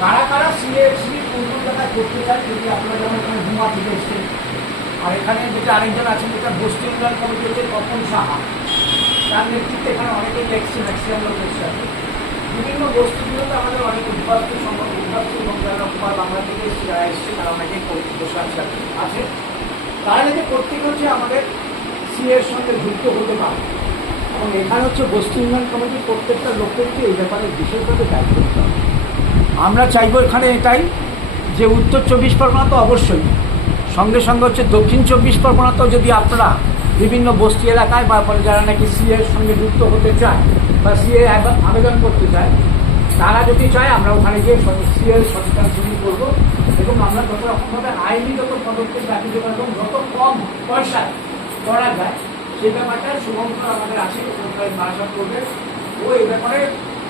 কারা কারা সিএসি কোন জায়গায় করতে চায়, যদি আপনারা যেমন এখানে ধুমা থেকে এসছেন, আর এখানে যেটা আরেকজন আছেন যেটা বস্তি উন্নয়ন কমিটি হচ্ছে তপন সাহা, তার নেতৃত্বে এখানে অনেকেই লেখছে, ম্যাক্সিমাম লোক বসে আছে। বিভিন্ন বস্তুগুলোতে আমাদের অনেক উদ্বাস্তু এবং যারা বাংলা থেকে যারা এসছে তারা অনেকেই বসে আছে। তারা যে প্রত্যেক হচ্ছে আমাদের সিএর সঙ্গে যুক্ত হতে পারে, এবং এখানে হচ্ছে বস্তি উন্নয়ন কমিটির প্রত্যেকটা লোকেরকে এই ব্যাপারে বিশেষভাবে দায়িত্ব দিতে হবে। আমরা চাইবো এখানে এটাই যে উত্তর 24 পরগনা তো অবশ্যই, সঙ্গে সঙ্গে হচ্ছে দক্ষিণ 24 পরগনাতেও যদি আপনারা বিভিন্ন বস্তি এলাকায় বা যারা নাকি সিএর সঙ্গে যুক্ত হতে চায় বা সিএ আবেদন করতে চায়, তারা যদি চায় আমরা ওখানে গিয়ে সিএর সচেতন শুরু করবো, এবং আমরা যত রকমভাবে আইনিগত পদক্ষেপ রাখি এবং যত কম পয়সায় করা যায় সেই ব্যাপারটা শুভঙ্কর আমাদের আছে, মার্শাল করবে, ও এই ব্যাপারে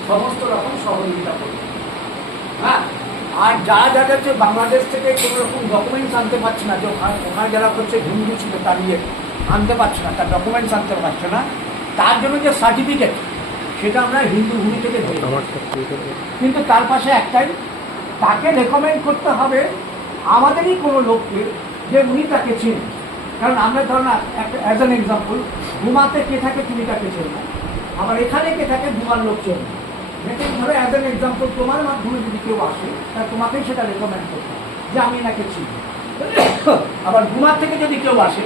সমস্ত রকম সহযোগিতা করবে। হ্যাঁ, আর যারা যারা হচ্ছে বাংলাদেশ থেকে কোনো রকম ডকুমেন্টস আনতে পারছে না, যে ওখানে যারা হচ্ছে হিন্দু ছিল তার নিয়ে আনতে পারছে না, তার ডকুমেন্টস আনতে পারছে না, তার জন্য যে সার্টিফিকেট সেটা আমরা হিন্দু ভূমি থেকে দেব, কিন্তু তার পাশে একটাই, তাকে রেকমেন্ড করতে হবে আমাদেরই কোনো লোককে যে উনি তাকে চেনেন। কারণ আমরা ধরুন একটা অ্যাজ অ্যান এক্সাম্পল, ঘুমাতে কে থাকে তুমি তাকে চেন না, আবার এখানে কে থাকে ঘুমার লোক চেন না, এটাই ধরো অ্যাজ অ্যান এক্সাম্পল তোমার মাধ্যমে যদি কেউ আসে তাহলে তোমাকেই সেটা রেকমেন্ড করতে হবে যে আমি এনাকে চিনি। আবার ঘুমার থেকে যদি কেউ আসে